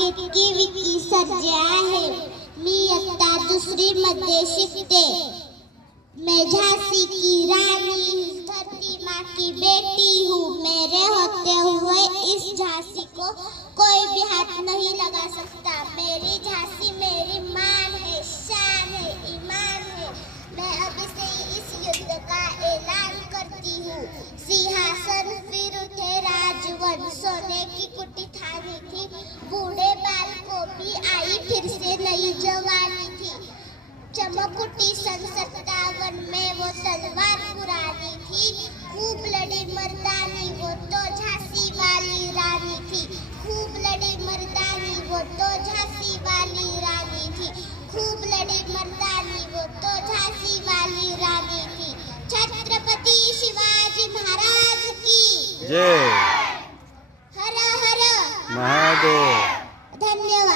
कितकी विकी सर्जे आहे. मी इयत्ता दुसरीमध्ये शिकते. मैं झांसी की रानी धरती माँ की बेटी हूँ. मेरे होते हुए इस झांसी को कोई भी हाथ नहीं लगा सकता. मेरी झांसी मेरी मान है, शान है, ईमान है. मैं अभी से ही इस युद्ध का ऐलान करती हूँ. सिंहासन फिर उठे राजवन, सोने की कुटी थानी थी. बूढ़े बाल को भी आई फिर से नई जवानी थी. चमक उठी सन 57 में वो तलवार पुरानी थी. खूब लड़ी मर्दानी वो तो झांसी वाली रानी थी. खूब लड़ी मर्दानी वो तो झांसी वाली रानी थी. खूब लड़ी मर्दानी वो तो झांसी वाली रानी थी. छत्रपति शिवाजी महाराज की जय. हर हर महादेव. धन्यवाद.